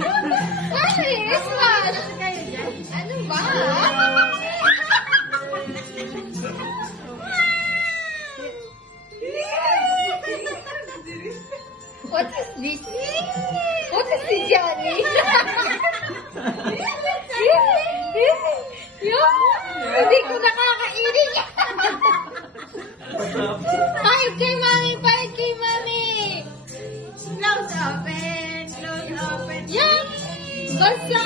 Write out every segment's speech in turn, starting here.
Ay, Isman! Ano ba? What is this? What is this, Johnny? Hindi ko nakakainin yan. Five kay mami! Five kay mami! Close open. Close open. Yan! Basta!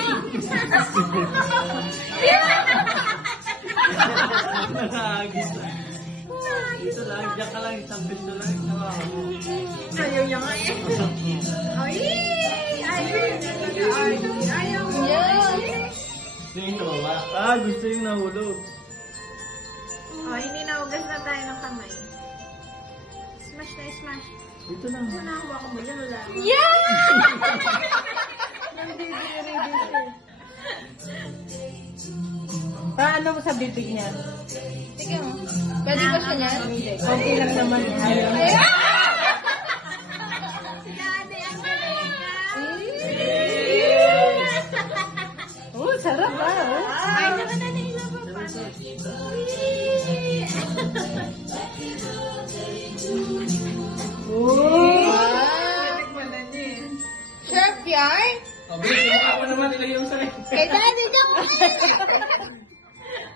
Nahagis na. Ito lang, diyan ka lang, isang piso lang. Ayaw niya nga eh. Ay! Ayaw mo. Yan! Gusto yung nawawa. Ah, gusto yung nahulog. Oh, hindi naugas na tayo ng kamay. Smash na smash. Dito lang. Ano na hawa ko mo dyan? Wala. Yan! Paano mo sa bibig niya? Sige mo. Pwede ba siya yan? Okay lang naman. Ayaw. Sila ate ang galing. Oh, sarap ah. Oh. Ay, naman na nila pa. Wow! Sharp yarn? Ako naman, ilagay mo sa cake. Kay Daddy Jack!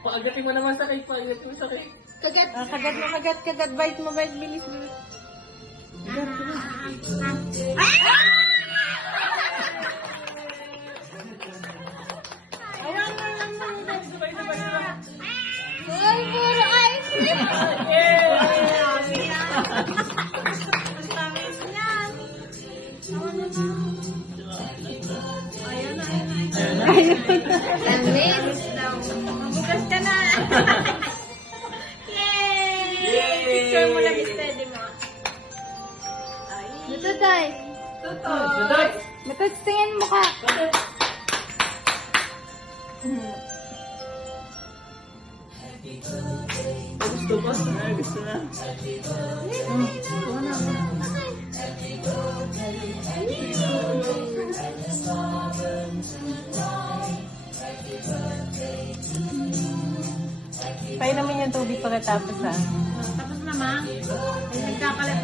Paagatin mo naman sa cake, paagatin mo sa cake. Kagat. Ah, kagat. Bite mo, bilis. Ay, puro ice cream! Lamis! Mabugas ka na. Yay! Picture mo lang steady mo. Dito, Tay. Suday! Matagtingin mo ka. Gusto ba? Ah, gusto na. Painumin yung tubig pagkatapos ah. Tapos naman, nagkakalat